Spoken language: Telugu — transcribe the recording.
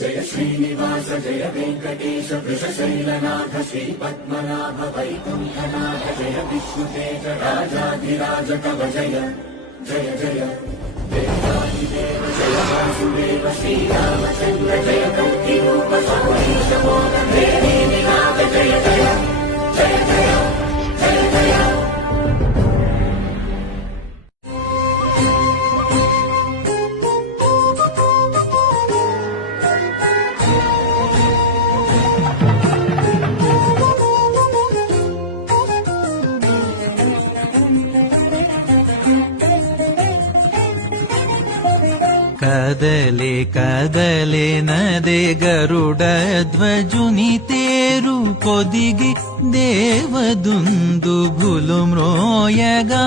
జయ శ్రీనివాస జయ వెంకటేశ వృషశైలనాథ శ్రీ పద్మనాభ వైకుంఠనాథ జయ విష్ణుతేజ రాజాధిరాజ కవ జయ జయ జయ దేవాదిదేవ జయ వాసుదేవ శ్రీరామచంద్ర జయ కల్కి రూప సౌరీశ మోహ దేవీ వినాథ జయ జయ జయ జయ జయ జయ. కదలే కదలే నదే గరుడ ధ్వజుని తేరు పొదిగి దేవదుందు భులు మ్రోయగా